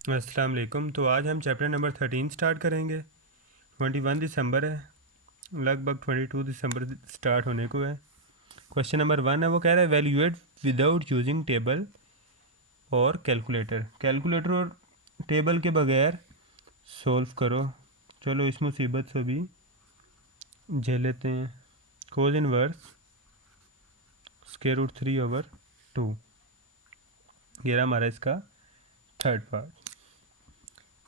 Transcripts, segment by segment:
अस्सलाम वालेकुम। तो आज हम चैप्टर नंबर 13 स्टार्ट करेंगे। 21 दिसंबर है, लगभग 22 दिसंबर स्टार्ट होने को है। क्वेश्चन नंबर 1 है, वो कह रहा है वैल्यूएट विदाउट यूजिंग टेबल और कैलकुलेटर। कैलकुलेटर और टेबल के बगैर सॉल्व करो। चलो इस मुसीबत से भी झेल लेते हैं। कोज इनवर्स √3/2, ये रहा हमारा इसका थर्ड पार्ट।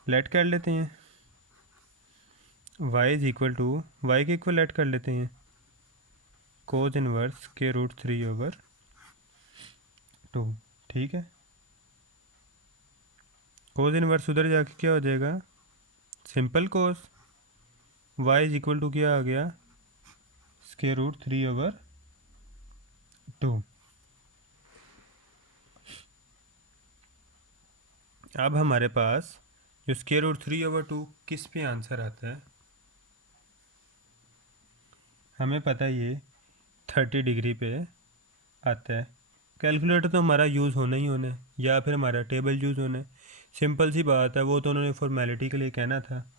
लेट कर लेते हैं y is equal to, y के इक्वल लेट कर लेते हैं कोज इनवर्स √3/2। ठीक है, कोज इनवर्स उधर जाके क्या हो जाएगा, simple cos. y is equal to क्या आ गया, √3/2। अब हमारे पास जो √3/2 किस पे आंसर आता है, हमें पता है ये 30 डिग्री पे आता है। कैलकुलेटर तो हमारा यूज़ होना ही होना है, या फिर हमारा टेबल यूज़ होना है। सिंपल सी बात है, वो तो उन्होंने फॉर्मेलिटी के लिए कहना था,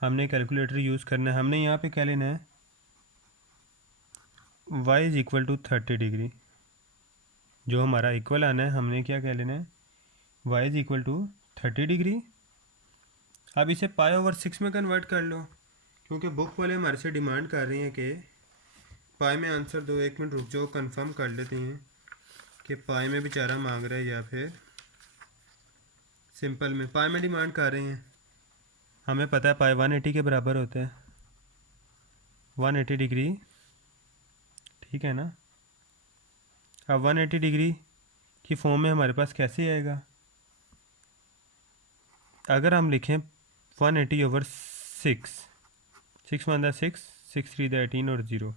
हमने कैलकुलेटर यूज़ करना है। हमने यहाँ पे क्या लेना है, y is equal to 30 degree, जो हमारा इक्वल आना है। हमने क्या कह लेना है, y is equal to 30 degree. अब इसे π/6 में कन्वर्ट कर लो, क्योंकि बुक वाले हमारे से डिमांड कर रहे हैं कि पाई में आंसर दो। एक मिनट रुक जाओ, कंफर्म कर लेते हैं कि पाई में बेचारा मांग रहा है या फिर सिंपल में। पाई में डिमांड कर रहे हैं, हमें पता है पाई 180 के बराबर होता है, 180 डिग्री। ठीक है ना। अब 180 डिग्री की फॉर्म में हमारे पास कैसे आएगा, अगर हम लिखें 180/6, 6 × 6, 6 3 18 और 0,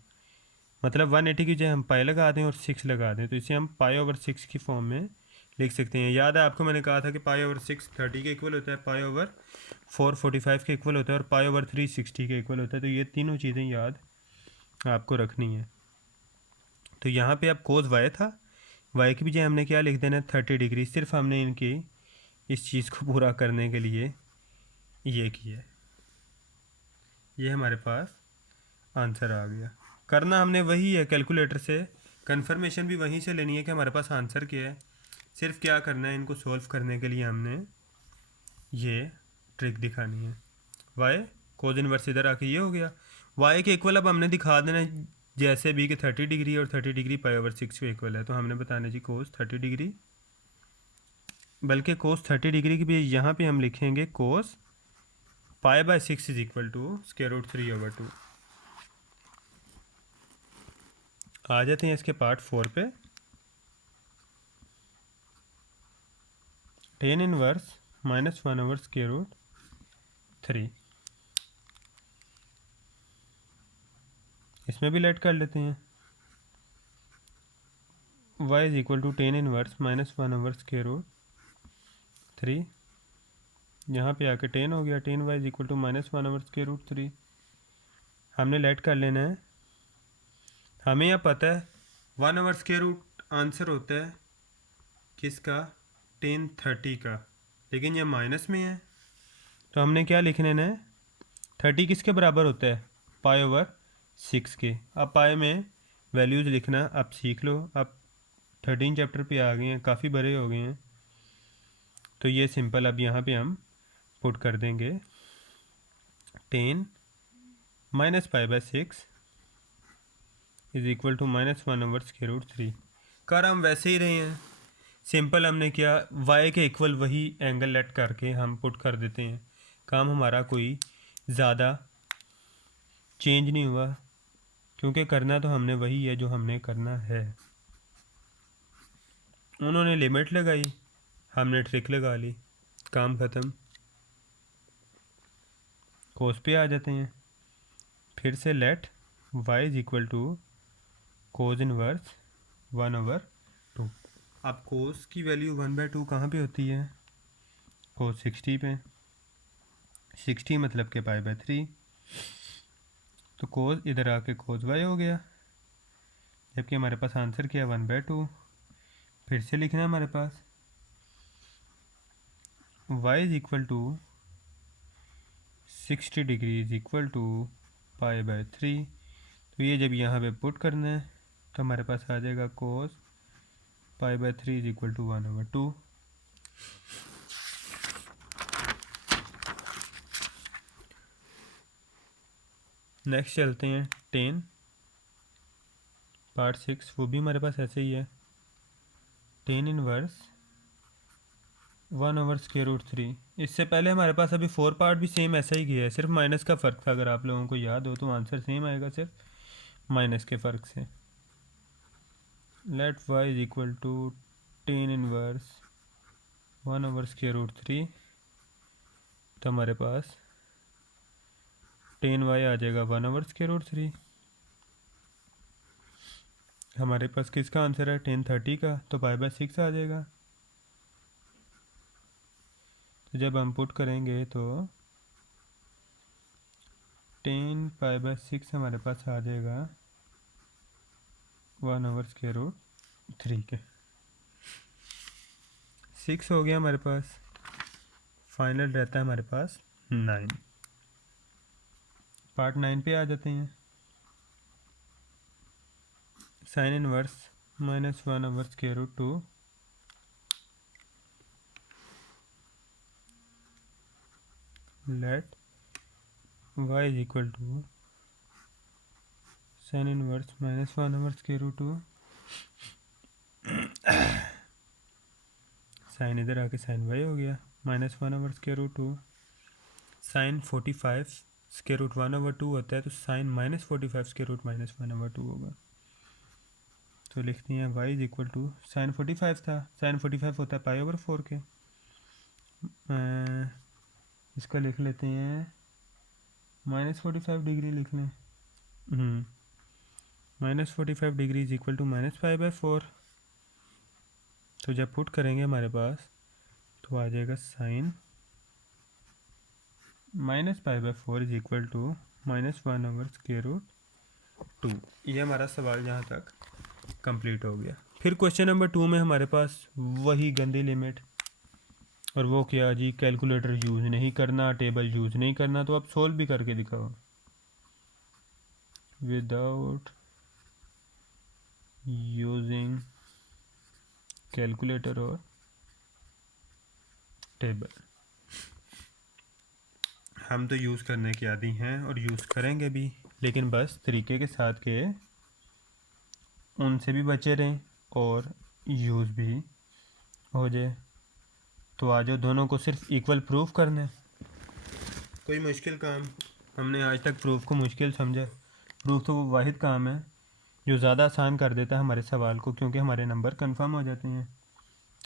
मतलब 180 की जगह हम पाई लगा दें और 6 लगा दें, तो इसे हम π/6 की फॉर्म में लिख सकते हैं। याद है आपको मैंने कहा था कि π/6 30 के इक्वल होता है, π/4 45 के इक्वल होता है और π/3 60 के इक्वल होता है। तो ये तीनों चीज़ें याद आपको रखनी है। तो यहाँ पे अब कोस वाई था, वाई की भी जगह हमने क्या लिख देना है, 30 डिग्री। सिर्फ हमने इनकी इस चीज़ को पूरा करने के लिए ये किया है। ये हमारे पास आंसर आ गया। करना हमने वही है, कैलकुलेटर से कंफर्मेशन भी वहीं से लेनी है कि हमारे पास आंसर क्या है। सिर्फ क्या करना है, इनको सॉल्व करने के लिए हमने ये ट्रिक दिखानी है। वाई कोज इनवर्स इधर आके ये हो गया, वाई के इक्वल अब हमने दिखा देना है जैसे भी कि 30 डिग्री और 30 डिग्री π/6 के इक्वल है। तो हमने बताना जी कोस 30 डिग्री, बल्कि कोस 30 डिग्री की भी यहाँ पे हम लिखेंगे कोस π/6 इज इक्वल टू √3/2। आ जाते हैं इसके पार्ट 4 पे। tan इनवर्स -1/√3, इसमें भी लेट कर लेते हैं। y is equal to tan inverse -1/√3, यहाँ पे आके tan हो गया, tan y is equal to -1/√3। हमने लेट कर लेना है। हमें यह पता है 1/√, आंसर होता है किसका, tan 30 का, लेकिन यह माइनस में है। तो हमने क्या लिख लेना है, 30 किसके बराबर होता है, π/6 के। अब पाए में वैल्यूज़ लिखना अब सीख लो। अब 13 चैप्टर पे आ गए हैं, काफ़ी बड़े हो गए हैं, तो ये सिंपल अब यहाँ पे हम पुट कर देंगे tan -π/6 इज इक्वल टू -1/√3। कर हम वैसे ही रहे हैं, सिंपल हमने क्या, y के इक्वल वही एंगल लेट करके हम पुट कर देते हैं। काम हमारा कोई ज़्यादा चेंज नहीं हुआ, क्योंकि करना तो हमने वही है जो हमने करना है। उन्होंने लिमिट लगाई, हमने ट्रिक लगा ली, काम ख़त्म। कोस पे आ जाते हैं फिर से। Let y is equal to cos inverse 1/2। अब कोस की वैल्यू 1/2 कहाँ पे होती है, कोस 60 पे। 60 मतलब के π/3, तो कोस इधर आके कोस y हो गया, जबकि हमारे पास आंसर क्या है 1/2। फिर से लिखना है हमारे पास y is equal to 60 degree is equal to π/3। तो ये जब यहाँ पे पुट करना है तो हमारे पास आ जाएगा कोस π/3 इज इक्वल टू 1/2। नेक्स्ट चलते हैं 10 पार्ट 6, वो भी हमारे पास ऐसे ही है। 10 इनवर्स 1/√3। इससे पहले हमारे पास अभी 4 पार्ट भी सेम ऐसा ही गया है, सिर्फ माइनस का फ़र्क था। अगर आप लोगों को याद हो तो आंसर सेम आएगा, सिर्फ माइनस के फ़र्क से। Let y is equal to 10 inverse 1/√3। तो हमारे पास 10y आ जाएगा 1/√3। हमारे पास किसका आंसर है 1030 का, तो π/6 आ जाएगा। तो जब हम पुट करेंगे तो 10 π/6 हमारे पास आ जाएगा 1/√3 के। 6 हो गया हमारे पास। फाइनल रहता है हमारे पास 9। पार्ट 9 पे आ जाते हैं। Sine inverse -1/√2 let y is equal to sine inverse -1/√2। Sine इधर आके साइन y हो गया -1/√2। साइन 45 √1/2 होता है, तो साइन -45 √-1/2 होगा। तो लिखते हैं y is equal to sine 45 था, साइन 45 होता है π/4 के। इसका लिख लेते हैं -45 डिग्री लिख लें। -45 डिग्री इज इक्वल टू -π/4। तो जब पुट करेंगे हमारे पास तो आ जाएगा साइन -π/4 इज इक्वल टू -1/√2। ये हमारा सवाल यहाँ तक कंप्लीट हो गया। फिर क्वेश्चन नंबर 2 में हमारे पास वही गंदी लिमिट, और वो क्या जी, कैलकुलेटर यूज़ नहीं करना, टेबल यूज़ नहीं करना। तो आप सोल्व भी करके दिखाओ विदाउट यूजिंग कैलकुलेटर और टेबल। हम तो यूज़ करने के आदी हैं और यूज़ करेंगे भी, लेकिन बस तरीके के साथ के उनसे भी बचे रहें और यूज़ भी हो जाए। तो आज दोनों को सिर्फ इक्वल प्रूफ करना है। कोई मुश्किल काम हमने आज तक प्रूफ को मुश्किल समझा? प्रूफ तो वो वाहिद काम है जो ज़्यादा आसान कर देता है हमारे सवाल को, क्योंकि हमारे नंबर कंफर्म हो जाते हैं।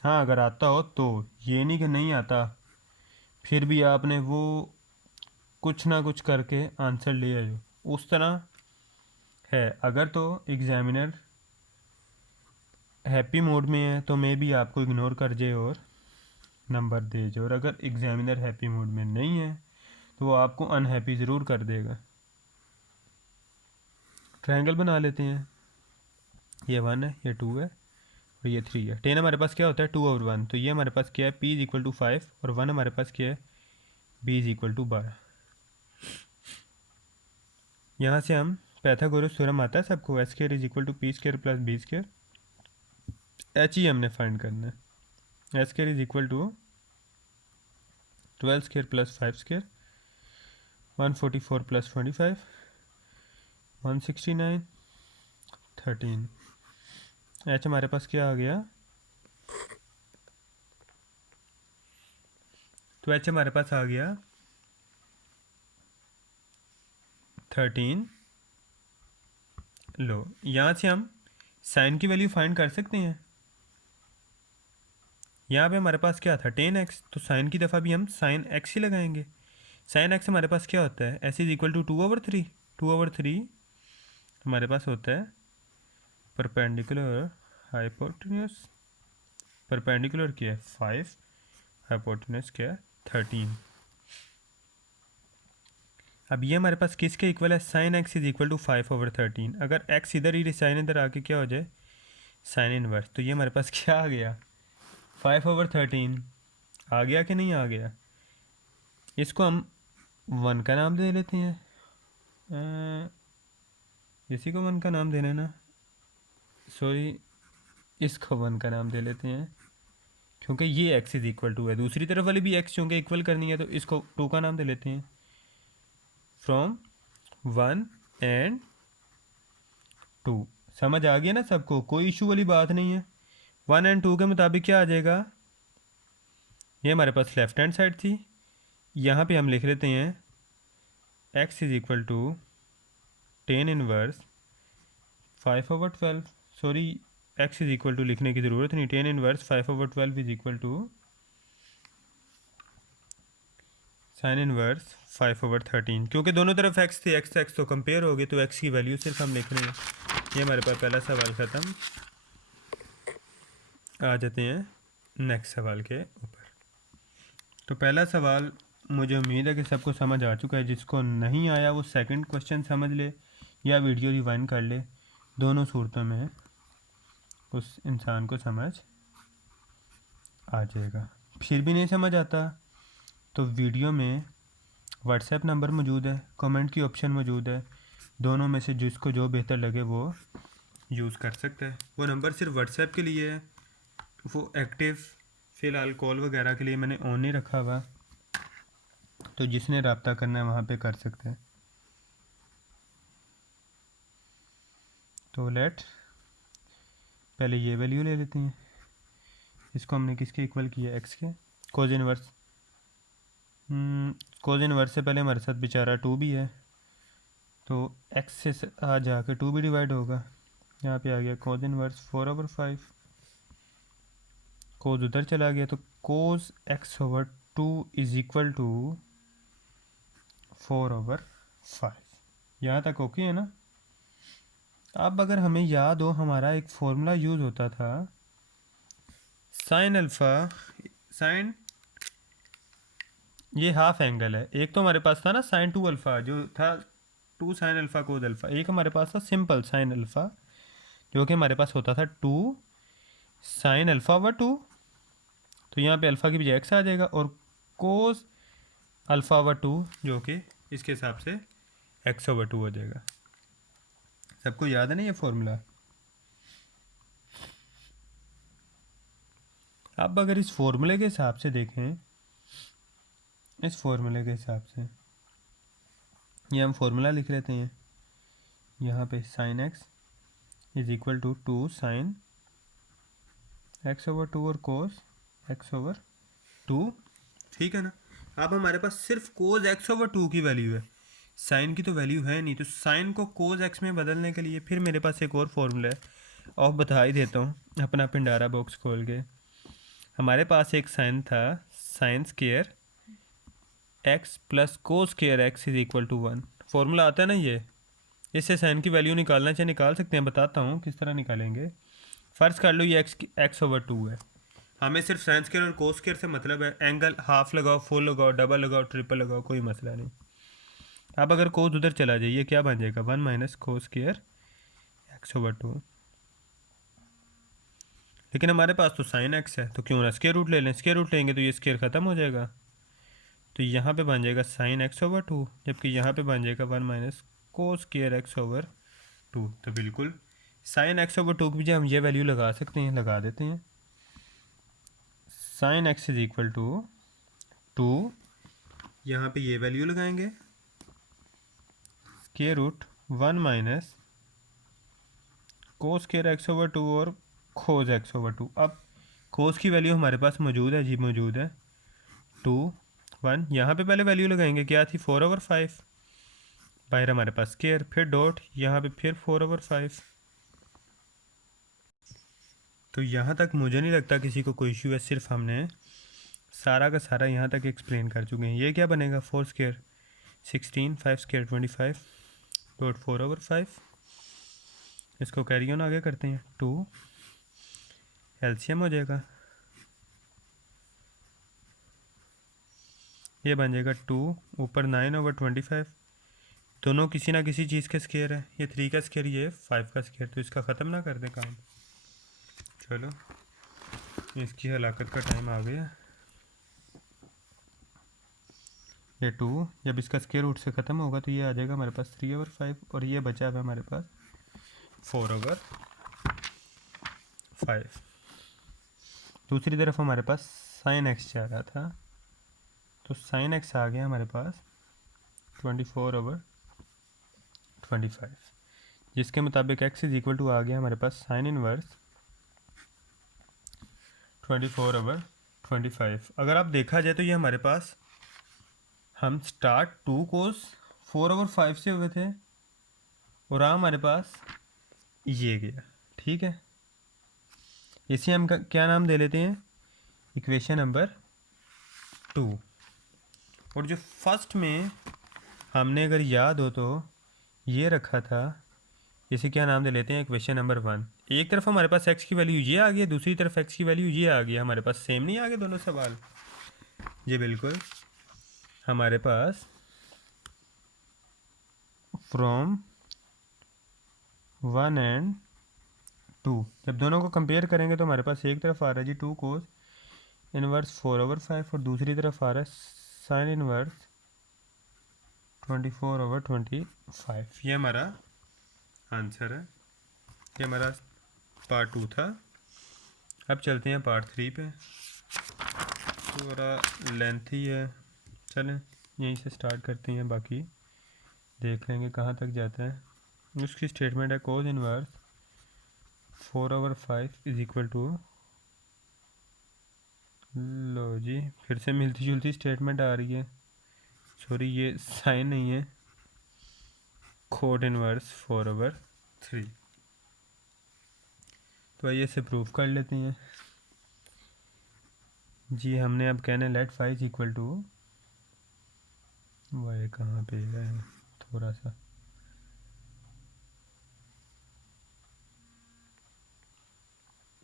हाँ, अगर आता हो तो, ये नहीं कि नहीं आता, फिर भी आपने वो कुछ ना कुछ करके आंसर ले आए, उस तरह है। अगर तो एग्ज़ामिनर हैप्पी मोड में है तो मे भी आपको इग्नोर कर जाए और नंबर दे जाए, और अगर एग्ज़ामिनर हैप्पी मोड में नहीं है तो वो आपको अनहैप्पी ज़रूर कर देगा। ट्रायंगल बना लेते हैं। ये 1 है, ये 2 है और ये 3 है। 10 हमारे पास क्या होता है 2/1। तो ये हमारे पास क्या है p इज इक्वल टू 5, और 1 हमारे पास क्या है b इज इक्वल टू 12। यहाँ से हम पाइथागोरस थ्योरम आता है सबको, s square is equal to p square plus b square. h ही हमने फाइंड करना है। s square is equal to 12 square plus 5 square, 144 plus 25, 169, 13। h हमारे पास क्या आ गया, तो h हमारे पास आ गया 13। लो, यहाँ से हम साइन की वैल्यू फाइंड कर सकते हैं। यहाँ पे हमारे पास क्या था 10x, तो साइन की दफ़ा भी हम साइन x ही लगाएंगे। साइन x हमारे पास क्या होता है, s इज इक्वल टू 2/3। 2/3 हमारे पास होता है परपेंडिकुलर हाइपोटेन्यूस। परपेंडिकुलर क्या है 5, हाइपोटेन्यूस क्या है 13। अब ये हमारे पास किसके इक्वल है, sine x is equal to 5/13। अगर x इधर ही साइन इधर आके क्या हो जाए साइन इनवर्स, तो ये हमारे पास क्या आ गया 5/13। आ गया कि नहीं आ गया? इसको हम 1 का नाम दे लेते हैं, इसी को 1 का नाम देना है ना, सॉरी, इसको 1 का नाम दे लेते हैं क्योंकि ये x इज़ इक्वल टू है, दूसरी तरफ वाली भी x चूँकि इक्वल करनी है तो इसको 2 का नाम दे लेते हैं। फ्रॉम 1 एंड 2, समझ आ गया ना सबको, कोई इशू वाली बात नहीं है। 1 एंड 2 के मुताबिक क्या आ जाएगा, ये हमारे पास लेफ्ट हैंड साइड थी, यहाँ पे हम लिख लेते हैं x is equal to 10 inverse 5/12, sorry x is equal to लिखने की ज़रूरत नहीं, 10 inverse 5/12 is equal to sine inverse 5/13, क्योंकि दोनों तरफ x थे, x तो कंपेयर हो गए तो x की वैल्यू सिर्फ हम लिख रहे हैं। ये हमारे पास पहला सवाल ख़त्म। आ जाते हैं नेक्स्ट सवाल के ऊपर। तो पहला सवाल मुझे उम्मीद है कि सबको समझ आ चुका है, जिसको नहीं आया वो सेकंड क्वेश्चन समझ ले या वीडियो रिवाइंड कर ले, दोनों सूरतों में उस इंसान को समझ आ जाएगा। फिर भी नहीं समझ आता तो वीडियो में व्हाट्सएप नंबर मौजूद है, कमेंट की ऑप्शन मौजूद है, दोनों में से जिसको जो बेहतर लगे वो यूज़ कर सकता है। वो नंबर सिर्फ व्हाट्सएप के लिए है, वो एक्टिव फ़िलहाल कॉल वगैरह के लिए मैंने ऑन नहीं रखा हुआ, तो जिसने रब्ता करना है वहाँ पे कर सकते हैं। तो लेट पहले ये वैल्यू ले लेते हैं, इसको हमने किसके इक्वल किया, एक्स के, कोज इनवर्स, कोज इनवर्स से पहले हमारे साथ बेचारा 2 भी है, तो एक्स से आ जाके 2 भी डिवाइड होगा, यहाँ पे आ गया कोज इनवर्स 4/5, कोज उधर चला गया तो कोज x/2 इज़ इक्वल टू 4/5। यहाँ तक ओके है ना। अब अगर हमें याद हो, हमारा एक फॉर्मूला यूज़ होता था साइन अल्फ़ा, साइन, ये हाफ एंगल है, एक तो हमारे पास था ना साइन 2 अल्फ़ा जो था 2 साइन अल्फ़ा कोज अल्फ़ा, एक हमारे पास था सिंपल साइन अल्फ़ा जो कि हमारे पास होता था 2 साइन अल्फ़ा/2, तो यहाँ पे अल्फ़ा की बजाय एक्स आ जाएगा, और कोस अल्फ़ा/2 जो कि इसके हिसाब से x/2 हो जाएगा। सबको याद है ना ये फॉर्मूला। अब अगर इस फॉर्मूले के हिसाब से देखें, इस फॉर्मूले के हिसाब से ये हम फॉर्मूला लिख लेते हैं, यहाँ पे sine x is equal to 2 sine x/2 और कोस x/2, ठीक है ना। अब हमारे पास सिर्फ कोस x/2 की वैल्यू है, साइन की तो वैल्यू है नहीं, तो साइन को कोस x में बदलने के लिए फिर मेरे पास एक और फॉर्मूला है, और बता ही देता हूँ अपना पिंडारा बॉक्स खोल के। हमारे पास एक साइन था, sine square x plus cos square x is equal to 1, formula आता है ना ये, इससे साइन की वैल्यू निकालना चाहिए, निकाल सकते हैं, बताता हूँ किस तरह निकालेंगे। फ़र्ज़ कर लो ये x/2 है, हमें सिर्फ साइन स्क्वायर और कोस स्क्वायर से मतलब है, एंगल हाफ लगाओ, फुल लगाओ, डबल लगाओ, ट्रिपल लगाओ, कोई मसला नहीं। अब अगर कोस उधर चला जाए, ये क्या बन जाएगा, 1 माइनस कोस स्क्वायर x/2, लेकिन हमारे पास तो साइन x है, तो क्यों ना स्क्वायर रूट ले लें, स्क्वायर रूट लेंगे तो ये स्क्वायर ख़त्म हो जाएगा, तो यहाँ पे बन जाएगा साइन x/2, जबकि यहाँ पे बन जाएगा 1 माइनस कोस स्क्वायर x/2। तो बिल्कुल साइन x/2 की हम ये वैल्यू लगा सकते हैं, लगा देते हैं, sine x is equal to 2, यहाँ पे ये वैल्यू लगाएंगे, square root 1 minus cos square x/2 और कोस x/2। अब कोस की वैल्यू हमारे पास मौजूद है जी, मौजूद है 2 1, यहाँ पे पहले वैल्यू लगाएंगे, क्या थी 4/5, बाहर हमारे पास स्क्वायर, फिर डॉट, यहाँ पे फिर 4/5। तो यहाँ तक मुझे नहीं लगता किसी को कोई इशू है, सिर्फ हमने सारा का सारा यहाँ तक एक्सप्लेन कर चुके हैं। ये क्या बनेगा, 4 स्क्वायर 16, 5 स्क्वायर 25 डॉट 4/5, इसको कैरी ऑन आगे करते हैं, 2 एलसीएम हो जाएगा, ये बन जाएगा 2 ऊपर 9/25, दोनों किसी ना किसी चीज़ के स्क्वायर है, ये 3 का स्क्वायर, ये 5 का स्क्वायर, तो इसका ख़त्म ना कर दें काम। चलो इसकी हलाकत का टाइम आ गया। ये 2 जब इसका स्क्वायर रूट से ख़त्म होगा तो ये आ जाएगा हमारे पास 3/5 और ये बचा हुआ हमारे पास 4/5। दूसरी तरफ हमारे पास साइन एक्स जा रहा था, तो साइन एक्स आ गया हमारे पास 24/25, जिसके मुताबिक x इज इक्वल टू आ गया हमारे पास साइन इनवर्स 24/25। अगर आप देखा जाए तो ये हमारे पास हम स्टार्ट 2 कोस 4/5 से हुए थे और हमारे पास ये गया। ठीक है, इसे हम क्या नाम दे लेते हैं, इक्वेशन नंबर 2। और जो फर्स्ट में हमने अगर याद हो तो ये रखा था, इसे क्या नाम दे लेते हैं, इक्वेशन नंबर 1। एक तरफ हमारे पास x की वैल्यू ये आ गई, दूसरी तरफ x की वैल्यू ये आ गई। हमारे पास सेम नहीं आ गए दोनों सवाल? ये बिल्कुल हमारे पास फ्रॉम 1 एंड 2 जब दोनों को कंपेयर करेंगे तो हमारे पास एक तरफ आ रहा है जी 2 कोस इनवर्स 4/5 और दूसरी तरफ आ रहा है साइन इनवर्स 24/25। ये हमारा आंसर है। ये हमारा पार्ट 2 था। अब चलते हैं पार्ट 3 पे। थोड़ा लेंथी है, चलें यहीं से स्टार्ट करते हैं, बाकी देख लेंगे कहाँ तक जाता है। उसकी स्टेटमेंट है cos inverse 4/5 is equal to, लो जी फिर से मिलती जुलती स्टेटमेंट आ रही है, सॉरी ये साइन नहीं है, कोट इनवर्स 4/3। तो आइए इसे प्रूफ कर लेते हैं जी। हमने अब कहना है let phi is equal to, y कहाँ पे है थोड़ा सा,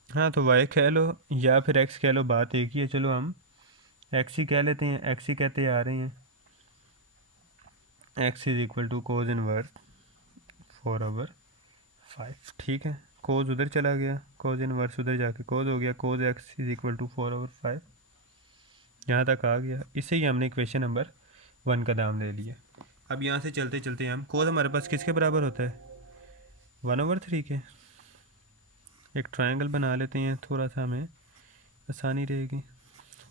हाँ तो वाई कह लो या फिर एक्स कह लो, बात एक ही है। चलो हम एक्स ही कह लेते हैं, एक्स ही कहते आ रहे हैं। X is equal to cos inverse 4/5। ठीक है, कोज उधर चला गया, कोज इनवर्स उधर जाके कोज हो गया, cos x is equal to 4/5 यहाँ तक आ गया। इसे ही हमने इक्वेशन नंबर 1 का नाम ले लिया। अब यहाँ से चलते चलते हम कोज हमारे पास किसके बराबर होता है, 1/3 के। एक ट्रायंगल बना लेते हैं, थोड़ा सा हमें आसानी रहेगी।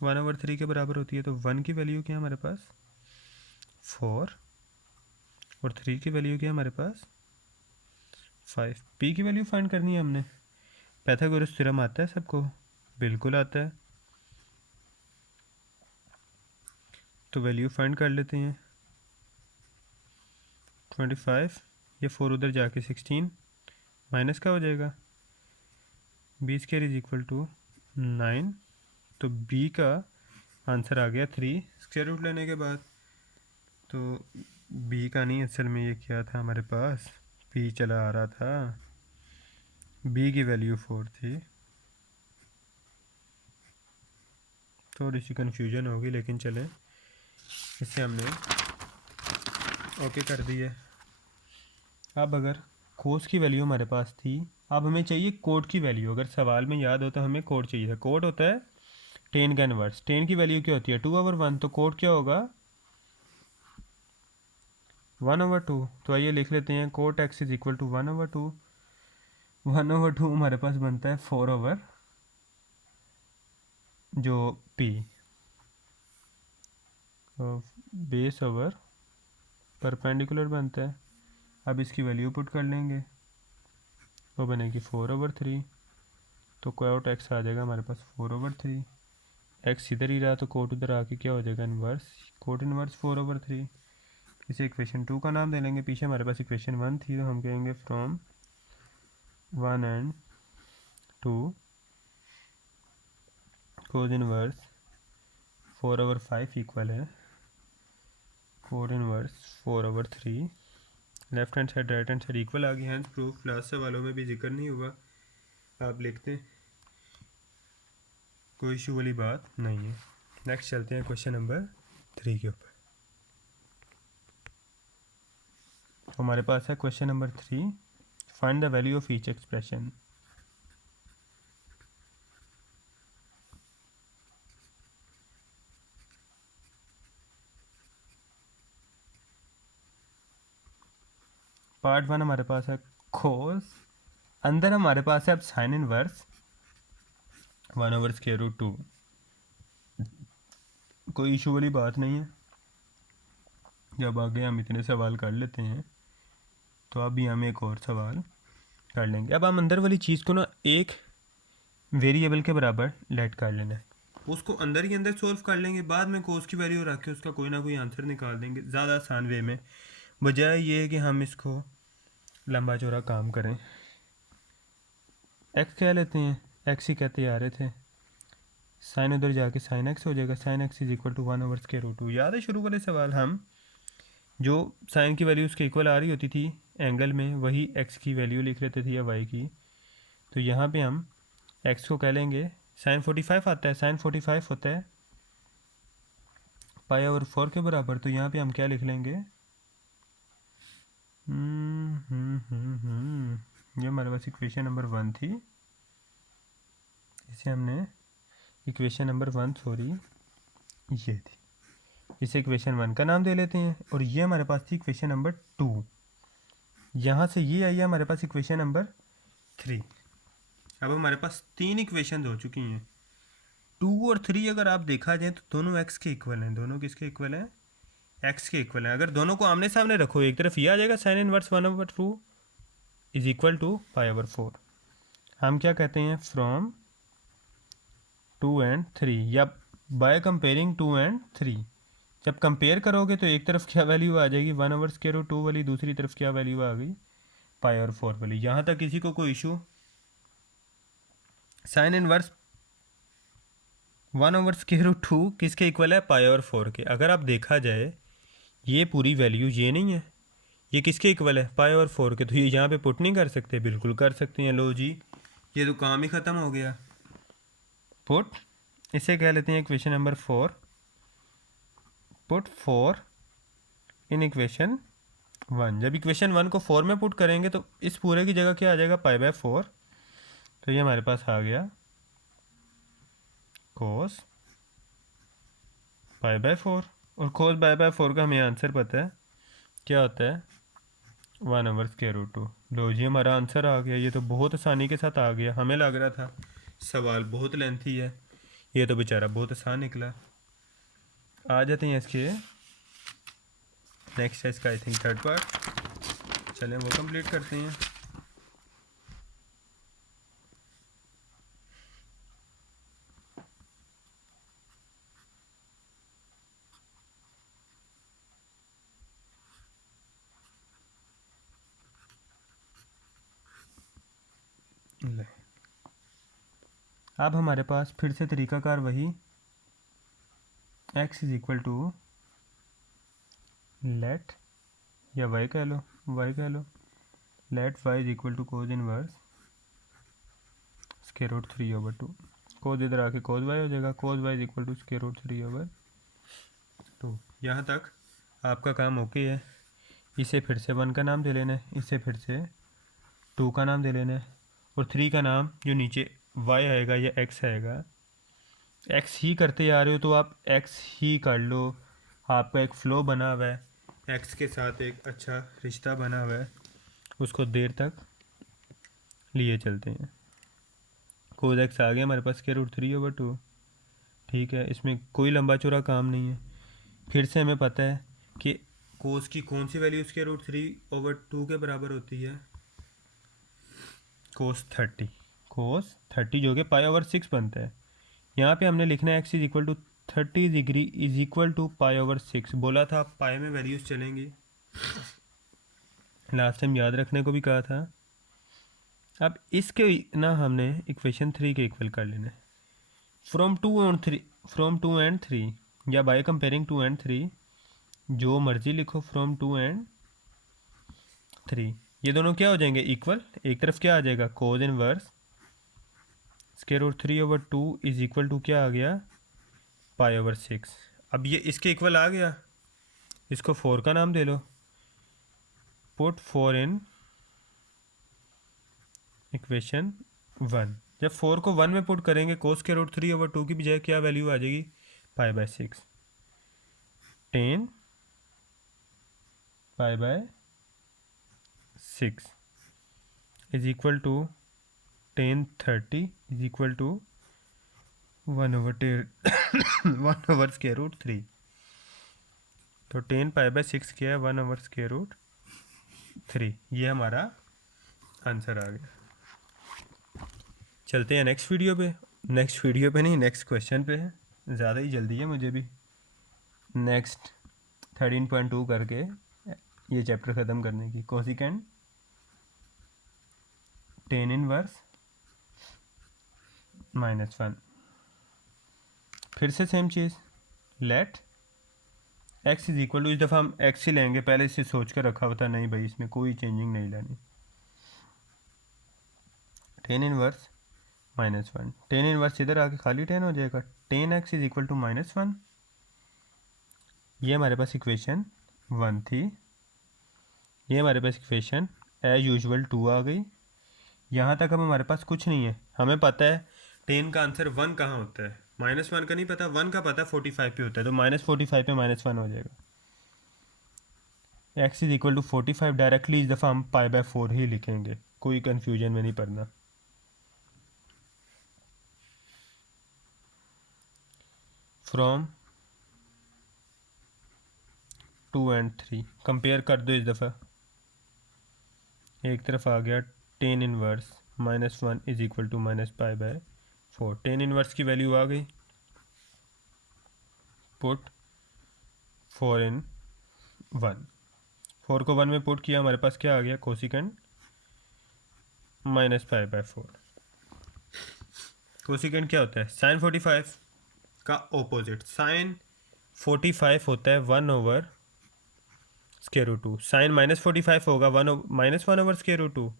1/3 के बराबर होती है, तो 1 की वैल्यू क्या है हमारे पास 4 और 3 की वैल्यू क्या है हमारे पास 5। पी की वैल्यू फाइंड करनी है हमने। पाइथागोरस थ्योरम आता है सबको? बिल्कुल आता है। तो वैल्यू फाइंड कर लेते हैं। 25, ये 4 उधर जाके 16 माइनस का हो जाएगा, b square is equal to 9। तो बी का आंसर आ गया 3 स्क्वायर रूट लेने के बाद। तो बी का नहीं, असल में ये क्या था हमारे पास, पी चला आ रहा था, बी की वैल्यू 4 थी। थोड़ी सी कन्फ्यूजन होगी लेकिन चले, इससे हमने ओके कर दी है। अब अगर कोस की वैल्यू हमारे पास थी, अब हमें चाहिए कोड की वैल्यू। अगर सवाल में याद हो तो हमें कोड चाहिए था। कोड होता है टेन का इनवर्स। टेन की वैल्यू क्या होती है 2/1, तो कोड क्या होगा 1/2। तो आइए लिख लेते हैं cot x is equal to 1/2। 1/2 हमारे पास बनता है 4 ओवर जो पी बेस ओवर परपेंडिकुलर बनता है। अब इसकी वैल्यू पुट कर लेंगे, वो बनेगी 4/3। तो कोट एक्स आ जाएगा हमारे पास 4/3। एक्स इधर ही रहा तो कोट उधर आके क्या हो जाएगा इन्वर्स, कोट इन्वर्स 4/3। इसे इक्वेशन 2 का नाम दे लेंगे। पीछे हमारे पास इक्वेशन 1 थी, तो हम कहेंगे from 1 and 2 cos inverse 4/5 equal है cot inverse 4/3। Left hand side right hand side equal आ गई। हैंड प्रूफ लास्ट सवालों में भी जिक्र नहीं हुआ, आप लिखते कोई इशू वाली बात नहीं है। नेक्स्ट चलते हैं क्वेश्चन नंबर 3 के ऊपर। हमारे पास है question number 3, find the value of each expression. Part one हमारे पास है कोस, अंदर हमारे पास है अब साइन इनवर्स 1/√2। कोई इशू वाली बात नहीं है, जब आगे हम इतने सवाल कर लेते हैं तो अभी हम एक और सवाल कर लेंगे। अब हम अंदर वाली चीज़ को ना एक वेरिएबल के बराबर लेट कर लेना है, उसको अंदर ही अंदर सॉल्व कर लेंगे, बाद में कोस की वैल्यू रख के उसका कोई ना कोई आंसर निकाल देंगे ज़्यादा आसान वे में, बजाय ये है कि हम इसको लंबा चौड़ा काम करें। एक्स कह लेते हैं, एक्स ही कहते आ रहे थे, साइन उधर जाके साइन एक्स हो जाएगा, sine x is equal to 1/√2। याद है शुरू वाले सवाल हम जो साइन की वैल्यू उसके इक्वल आ रही होती थी एंगल में, वही एक्स की वैल्यू लिख लेते थे या वाई की। तो यहाँ पे हम एक्स को कह लेंगे साइन 45 आता है, साइन 45 होता है π/4 के बराबर। तो यहाँ पे हम क्या लिख लेंगे, ये हमारे पास इक्वेशन नंबर 1 थी, इसे हमने इक्वेशन नंबर 1 सॉरी ये थी, इसे इक्वेशन 1 का नाम दे लेते हैं। और ये हमारे पास थी इक्वेशन नंबर 2, यहाँ से ये आई है हमारे पास इक्वेशन नंबर 3। अब हमारे पास 3 इक्वेशन हो चुकी हैं, 2 और 3 अगर आप देखा जाए तो दोनों एक्स के इक्वल हैं। दोनों किसके इक्वल हैं, एक्स के इक्वल हैं। अगर दोनों को आमने सामने रखो, एक तरफ ये आ जाएगा sine inverse 1/2 is equal to π/4। हम क्या कहते हैं, फ्रॉम 2 and 3 या बाय कंपेयरिंग 2 and 3। जब कंपेयर करोगे तो एक तरफ क्या वैल्यू आ जाएगी 1/√2 वाली, दूसरी तरफ क्या वैल्यू आ गई π/4 वाली। यहाँ तक किसी को कोई इशू। साइन इनवर्स 1/√2 किसके इक्वल है, π/4 के। अगर आप देखा जाए ये पूरी वैल्यू ये नहीं है, ये किसके इक्वल है, π/4 के। तो ये यहाँ पे पुट नहीं कर सकते, बिल्कुल कर सकते हैं। लो जी, ये तो काम ही ख़त्म हो गया, पुट। इसे कह लेते हैं equation number 4, put 4 in equation 1। जब इक्वेशन 1 को 4 में पुट करेंगे तो इस पूरे की जगह क्या आ जाएगा, π/4। तो ये हमारे पास आ गया कोस π/4। और कोस π/4 का हमें आंसर पता है क्या होता है, 1/√2। लो जी, हमारा आंसर आ गया। ये तो बहुत आसानी के साथ आ गया, हमें लग रहा था सवाल बहुत लेंथी है, ये तो बेचारा बहुत आसान निकला। आ जाते हैं इसके नेक्स्ट है, इसका आई थिंक थर्ड पार्ट, चलें वो कंप्लीट करते हैं। ले, अब हमारे पास फिर से तरीकाकार वही, x is equal to let, या y कह लो, let y is equal to cos inverse √3/2। Cos इधर आके कोज y हो जाएगा, cos y is equal to √3/2। यहाँ तक आपका काम ओके है। इसे फिर से 1 का नाम दे लेना है, इसे फिर से 2 का नाम दे लेना है, और 3 का नाम जो नीचे y आएगा या x आएगा, x ही करते आ रहे हो तो आप x ही कर लो। आपका एक फ़्लो बना हुआ है, x के साथ एक अच्छा रिश्ता बना हुआ है, उसको देर तक लिए चलते हैं। कोस x आ गया हमारे पास √3/2, ठीक है, इसमें कोई लंबा चौड़ा काम नहीं है। फिर से हमें पता है कि कोस की कौन सी वैल्यू उसके √3/2 के बराबर होती है, कोस 30 जो कि π/6 बनता है। यहाँ पे हमने लिखना है x is equal to 30 degree is equal to π/6। बोला था पाई में वैल्यूज़ चलेंगी, लास्ट टाइम याद रखने को भी कहा था। अब इसके ना हमने इक्वेशन 3 के इक्वल कर लेना है, फ्रॉम 2 and 3 या बाय कंपेयरिंग 2 and 3, जो मर्जी लिखो, फ्रॉम 2 and 3। ये दोनों क्या हो जाएंगे, इक्वल। एक तरफ क्या आ जाएगा, cos inverse √3/2 is equal to क्या आ गया, π/6। अब ये इसके इक्वल आ गया, इसको 4 का नाम दे लो, पुट 4 इन इक्वेशन 1। जब 4 को 1 में पुट करेंगे, कोस के √3/2 की बजाय क्या वैल्यू आ जाएगी, π/6। 10 π/6 6 is equal to tan 30 is equal to 1/√3। तो 10π/6 क्या है? 1/√3। ये हमारा आंसर आ गया। चलते हैं नेक्स्ट वीडियो पे। नेक्स्ट वीडियो पे नहीं, नेक्स्ट क्वेश्चन पे है। ज़्यादा ही जल्दी है मुझे भी। नेक्स्ट 13.2 करके ये चैप्टर ख़त्म करने की। Cosecant tan inverse -1। फिर से सेम चीज़, let x is equal to, इस दफ़ा हम x ही लेंगे, पहले इसे सोच कर रखा हुआ था, नहीं भाई इसमें कोई चेंजिंग नहीं लानी। टेन इनवर्स -1, टेन इनवर्स इधर आके खाली 10 हो जाएगा। Tan x is equal to -1। ये हमारे पास इक्वेशन 1 थी। ये हमारे पास इक्वेशन एज यूजुअल 2 आ गई। यहाँ तक अब हमारे पास कुछ नहीं है। हमें पता है 10 का आंसर 1 कहाँ होता है, -1 का नहीं पता, 1 का पता 45 पे होता है, तो -45 पे -1 हो जाएगा। x is equal to 45, directly इस दफ़ा हम π/4 ही लिखेंगे, कोई कन्फ्यूजन में नहीं पड़ना। फ्रॉम 2 and 3 कंपेयर कर दो इस दफ़ा। एक तरफ आ गया 10 inverse -1 is equal to -π/4। 10 inverse की वैल्यू आ गई। पुट 4 in 1, 4 को 1 में पुट किया, हमारे पास क्या आ गया? कोसिकेंड -π/4। कोसिकेंड क्या होता है? साइन 45 का ऑपोजिट। साइन 45 होता है 1/√2। साइन -45 होगा -1/√2।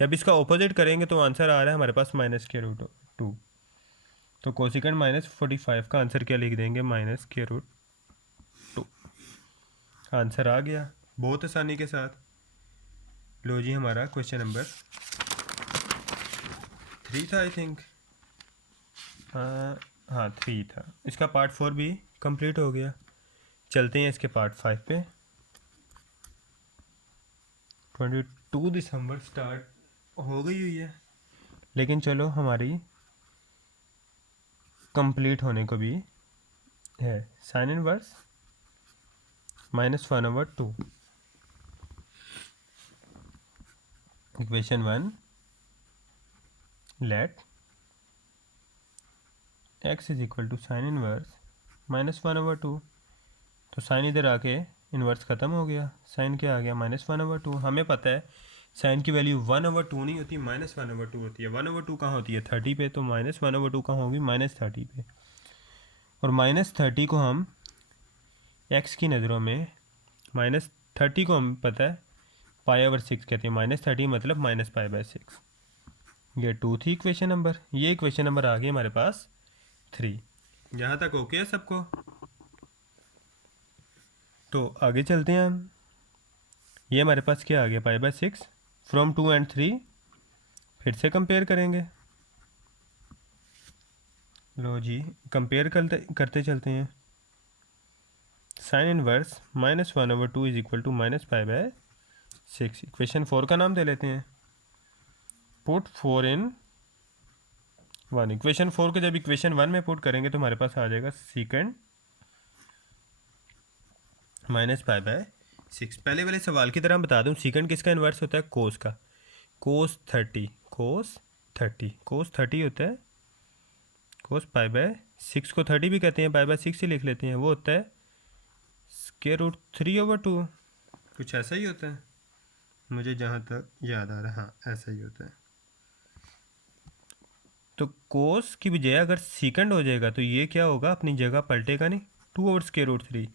जब इसका ऑपोजिट करेंगे तो आंसर आ रहा है हमारे पास -√2। तो कोसिकेंड -45 का आंसर क्या लिख देंगे? -√2। आंसर आ गया बहुत आसानी के साथ। लो जी, हमारा क्वेश्चन नंबर 3 था आई थिंक। हाँ 3 था। इसका पार्ट 4 भी कंप्लीट हो गया। चलते हैं इसके पार्ट 5 पे। 22 दिसंबर स्टार्ट हो गई हुई है, लेकिन चलो हमारी कंप्लीट होने को भी है। Sine inverse -1/2। Equation 1, let x is equal to sine inverse -1/2। तो साइन इधर आके इन्वर्स ख़त्म हो गया, साइन क्या आ गया? -1/2। हमें पता है साइन की वैल्यू 1/2 नहीं होती, -1/2 होती है। 1/2 कहाँ होती है? 30 पे। तो -1/2 कहाँ होगी? -30 पे। और -30 को हम x की नज़रों में, -30 को हम पता है π/6 कहते हैं। -30 मतलब -π/6। ये 2 थी इक्वेशन नंबर। ये इक्वेशन नंबर आ गई हमारे पास 3। यहाँ तक ओके है सबको? तो आगे चलते हैं हम। ये हमारे पास क्या आ गया? π/6 फ्रॉम 2 and 3। फिर से कंपेयर करेंगे। लो जी, कंपेयर करते चलते हैं। Sine inverse -1/2 is equal to -π/6। Equation 4 का नाम दे लेते हैं। Put 4 in 1। इक्वेशन 4 को जब इक्वेशन 1 में पुट करेंगे तो हमारे पास आ जाएगा सीकेंड -π/6। पहले वाले सवाल की तरह बता दूं, सीकेंड किसका इन्वर्स होता है? कोस का। कोस 30 होता है। कोस π/6 को 30 भी कहते हैं, π/6 ही लिख लेते हैं। वो होता है √3/2। कुछ ऐसा ही होता है, मुझे जहाँ तक याद आ रहा है। हाँ, ऐसा ही होता है। तो कोस की बजाय अगर सीकेंड हो जाएगा तो ये क्या होगा? अपनी जगह पलटेगा नहीं, 2/√3।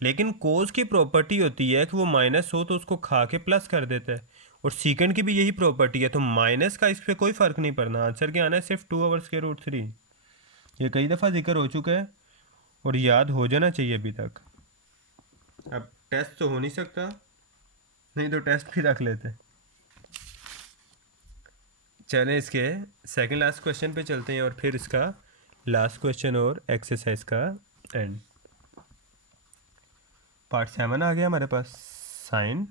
लेकिन कोस की प्रॉपर्टी होती है कि वो माइनस हो तो उसको खा के प्लस कर देता है, और सीकेंड की भी यही प्रॉपर्टी है। तो माइनस का इस पर कोई फ़र्क नहीं पड़ना। आंसर क्या आना है? सिर्फ 2/√3। ये कई दफ़ा जिक्र हो चुका है और याद हो जाना चाहिए अभी तक। अब टेस्ट तो हो नहीं सकता, नहीं तो टेस्ट भी रख लेते। चलें इसके सेकंड लास्ट क्वेश्चन पे चलते हैं और फिर इसका लास्ट क्वेश्चन और एक्सरसाइज का एंड। पार्ट 7 आ गया हमारे पास। Sign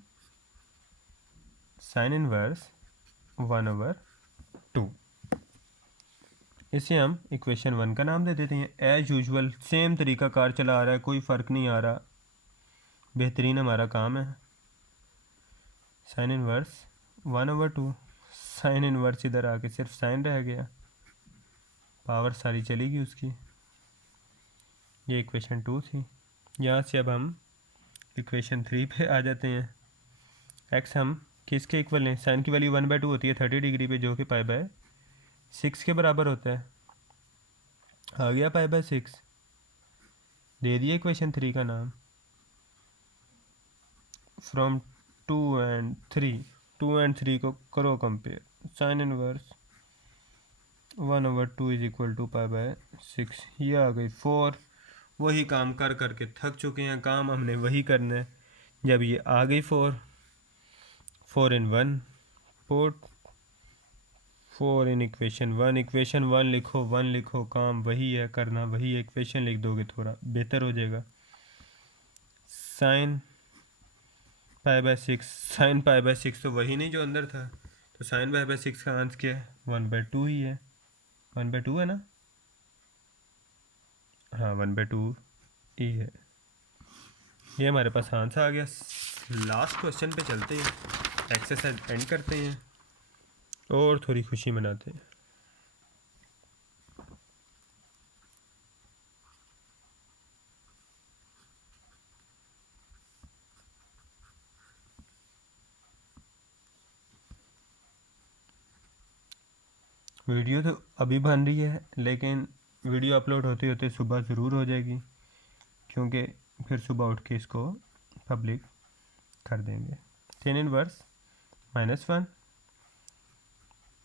sign inverse 1/2। इसे हम इक्वेशन 1 का नाम दे देते हैं। एज यूजुअल सेम तरीका कार चला आ रहा है, कोई फ़र्क नहीं आ रहा, बेहतरीन हमारा काम है। साइन इनवर्स 1/2, साइन इनवर्स इधर आके सिर्फ साइन रह गया, पावर सारी चली गई उसकी। ये इक्वेशन 2 थी। यहाँ से अब हम इक्वेशन 3 पे आ जाते हैं। एक्स हम किसके इक्वल लें? साइन की वैल्यू 1/2 होती है 30 डिग्री पे, जो कि π/6 के बराबर होता है। आ गया π/6, दे दिया इक्वेशन 3 का नाम। फ्रॉम 2 एंड 3, 2 एंड 3 को करो compare. Sine inverse 1/2 is equal to π/6, ये आ गई 4। वही काम कर करके थक चुके हैं, काम हमने वही करना है। जब ये आ गई 4 in 1, put 4 in equation 1, equation 1 लिखो, 1 लिखो, काम वही है, करना वही है। इक्वेशन लिख दोगे थोड़ा बेहतर हो जाएगा। साइन π/6, साइन π/6 तो वही नहीं जो अंदर था, तो साइन π/6 का आंसर क्या है? 1/2 ही है। 1/2 है ना? हाँ 1/2 ही है। ये हमारे पास आंसर आ गया। लास्ट क्वेश्चन पे चलते हैं, एक्सरसाइज एंड करते हैं और थोड़ी खुशी मनाते हैं। वीडियो तो अभी बन रही है, लेकिन वीडियो अपलोड होते होते सुबह ज़रूर हो जाएगी, क्योंकि फिर सुबह उठ के इसको पब्लिक कर देंगे। टेन इनवर्स -1,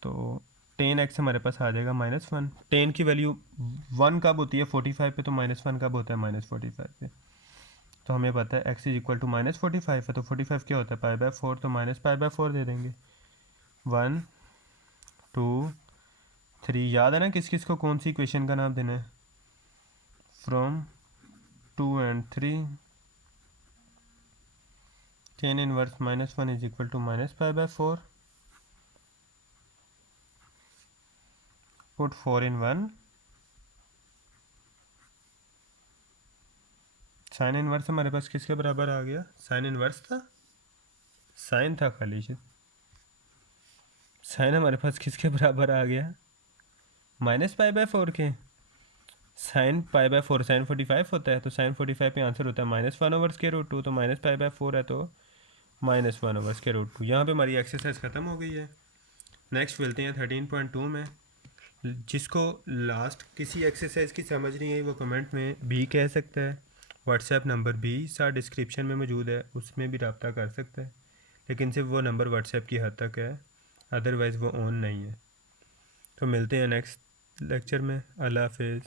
तो टेन एक्स हमारे पास आ जाएगा -1। टेन की वैल्यू 1 कब होती है? 45 पे, तो -1 कब होता है? -45 पे। तो हमें पता है x इज इक्वल टू -45 है, तो 45 क्या होता है? π/4, तो -π/4 दे देंगे। 1 2 3, याद है ना किस किस को कौन सी इक्वेशन का नाम देना है? From 2 and 3, tan inverse -1 is equal to -π/4, put 4 in 1। Sine inverse हमारे पास किसके बराबर आ गया? साइन इनवर्स था, साइन था खाली से। साइन हमारे पास किसके बराबर आ गया? -π/4 के। साइन π/4 साइन 45 होता है, तो साइन 45 पे आंसर होता है -1/√2, तो -π/4 है, तो -1/√2। यहाँ पे हमारी एक्सरसाइज ख़त्म हो गई है। नेक्स्ट मिलते हैं 13.2 में। जिसको लास्ट किसी एक्सरसाइज की समझ नहीं आई वो कमेंट में भी कह सकता है। व्हाट्सएप नंबर भी साथ डिस्क्रिप्शन में मौजूद है, उसमें भी रब्ता कर सकता है, लेकिन सिर्फ वो नंबर व्हाट्सएप की हद तक है, अदरवाइज़ वो ऑन नहीं है। तो मिलते हैं नेक्स्ट लेक्चर में। अल्लाह हाफिज़।